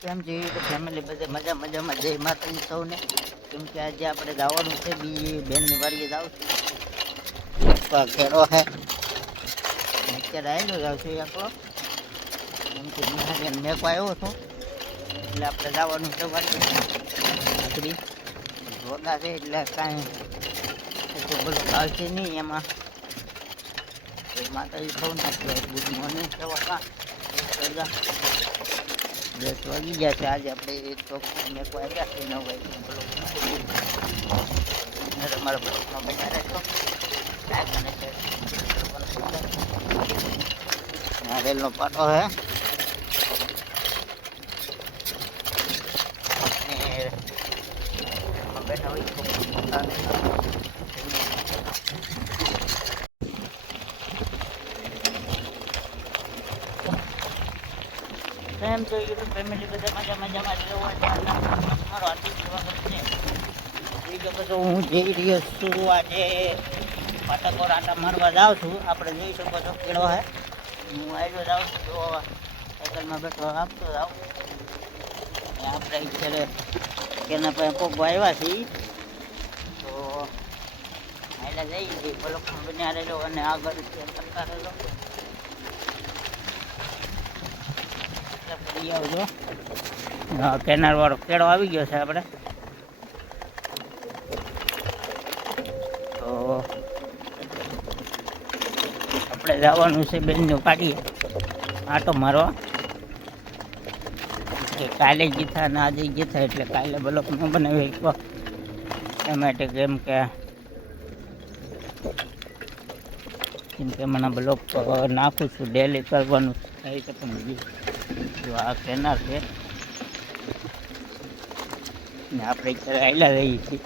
કેમ જોઈએ તો ફેમિલી બધે મજા મજામાં જય માતાજી સૌને. કેમ કે આજે આપણે જવાનું છે બી બેનની વાડીએ જાવ છું ખેડો હે અત્યારે આવેલો જાવ છું આપણો કેમ કે બેન મેકો આવ્યો હતો એટલે આપણે જવાનું છે વાડીએ આખરી રોડા છે એટલે કાંઈ એટલું બધું આવશે નહીં એમાં માતાજી સૌને ગુડ મોર્નિંગ સવારમાં 10 વાગી ગયા છે. આજે આપણે ચોખ્ખું મેકો આવ્યા છે 9 વાગ્યા અમારા બ્લોકમાં બન્યા રહેશો. રેલનો પાટો હે બેઠા હોય એમ તો યુટ્યુબ ફેમિલી બધા મજામાં રહેવું મારો હાર્દિક સ્વાગત છે. બીજો બધો હું જઈ રહ્યો છું આજે ફાટકોર આટા મારવા જાઉં છું. આપણે જોઈ શકો છો કેળો હે હું આવ્યો જાઉં છું તો સાયકલમાં બેઠો આપતો જાઉં. આપણે અત્યારે કેના પાસે પોગવા આવ્યા છીએ તો આયલા જઈએ બ્લોકમાં બન્યા રહેલો અને આગળ કરતા રહેલો. આવજો કેનાર વાળો કેળો આવી ગયો છે આપણે તો આપણે જવાનું છે બેનનું પાડીએ આટો મારવા કે કાલે ગીથા ને આજે ગીથા એટલે કાલે બ્લોક ન બનાવી એ માટે કેમ કે મને બ્લોક નાખું છું ડેલી કરવાનું થાય છે પણ જો આ કેનાર છે ને આપણે અત્યારે આયલા રહીએ છીએ.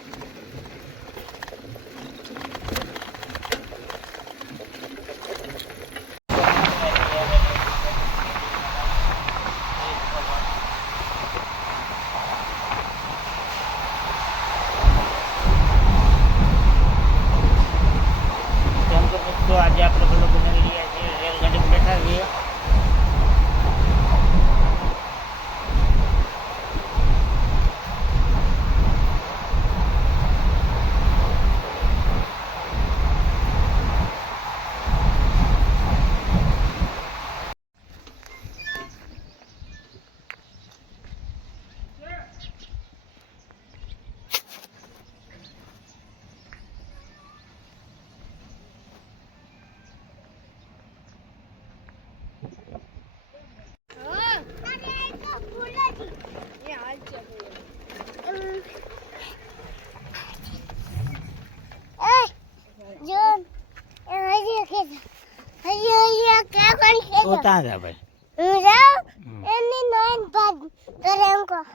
તો આજે આપણે પેલો બનાવી રહ્યા છીએ રેલગાડી બેઠા છીએ.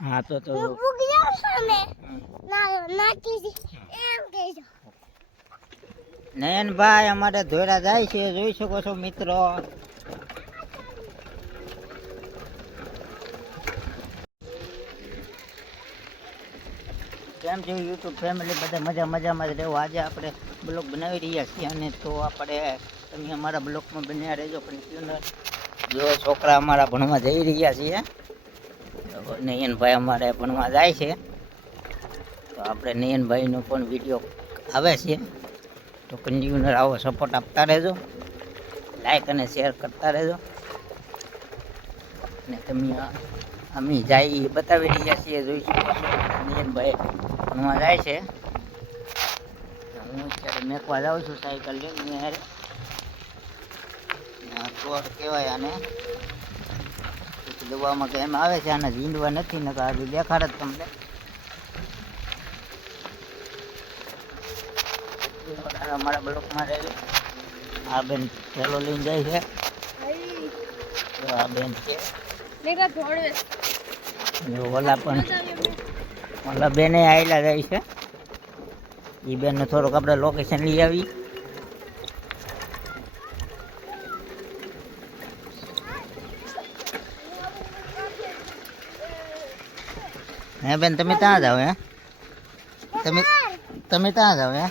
હા તો નયનભાઈ અમારે ધોરા જાય છે જોઈ શકો છો મિત્રો. કેમ છે યુટ્યુબ ફેમિલી બધા મજામાં જ રહેવું. આજે આપણે બ્લોગ બનાવી રહ્યા છીએ અને તો આપણે તમે અમારા બ્લોગમાં બન્યા રહેજો. પણ જો છોકરા અમારા ભણવા જઈ રહ્યા છીએ નયનભાઈ અમારે ભણવા જાય છે તો આપણે નયનભાઈનો પણ વિડીયો આવે છે તો કન્ટિન્યુઅર આવો સપોર્ટ આપતા રહેજો, લાઈક અને શેર કરતા રહેજો. અને તમે અમે જાય બતાવી રહ્યા છીએ જોઈ શકો છો. નયનભાઈ ભણવા જાય છે હું અત્યારે મેકવા જાઉં છું સાયકલ લઈને. ચોર કહેવાય આને દવામાં કેમ આવે છે આને ઝીંડવા નથી ને આજે દેખાડ જ તમને. અમારા બ્લોકમાં રહેલું આ બેન થેલો લઈને જાય છે. આ બેન છે ઓલા બેને આવેલા જાય છે. એ બેનને થોડુંક આપણે લોકેશન લઈ આવી. હે બેન તમે ત્યાં જાઓ હે તમે ત્યાં જાઓ હે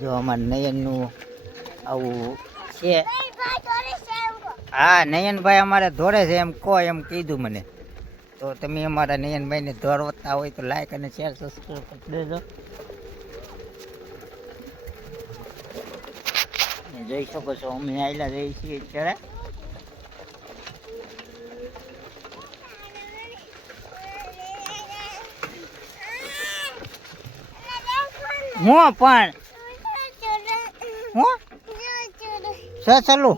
જો અમારે નયનનું આવું છે હા નયનભાઈ અમારે દોડે છે એમ કહો એમ કીધું મને. તો તમે અમારા નયનભાઈને દોડવતા હોય તો લાઈક અને શેર સબસ્ક્રાઈબ કરી દેજો. જોઈ શકો છો અમે આયલા જઈએ છીએ અત્યારે. હું પણ હું સસલું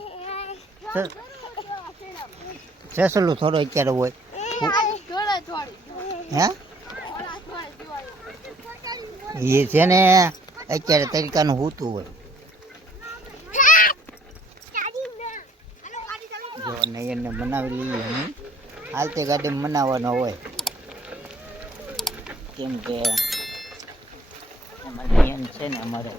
સસલું થોડો અત્યારે હોય હે એ છે ને અત્યારે તરીકાનું હોતું હોય. જો નયનને બનાવી લઈએ અમે હાલતી ગાડીમાં બનાવવાનો હોય કેમ કે એમાં નયન છે ને અમારે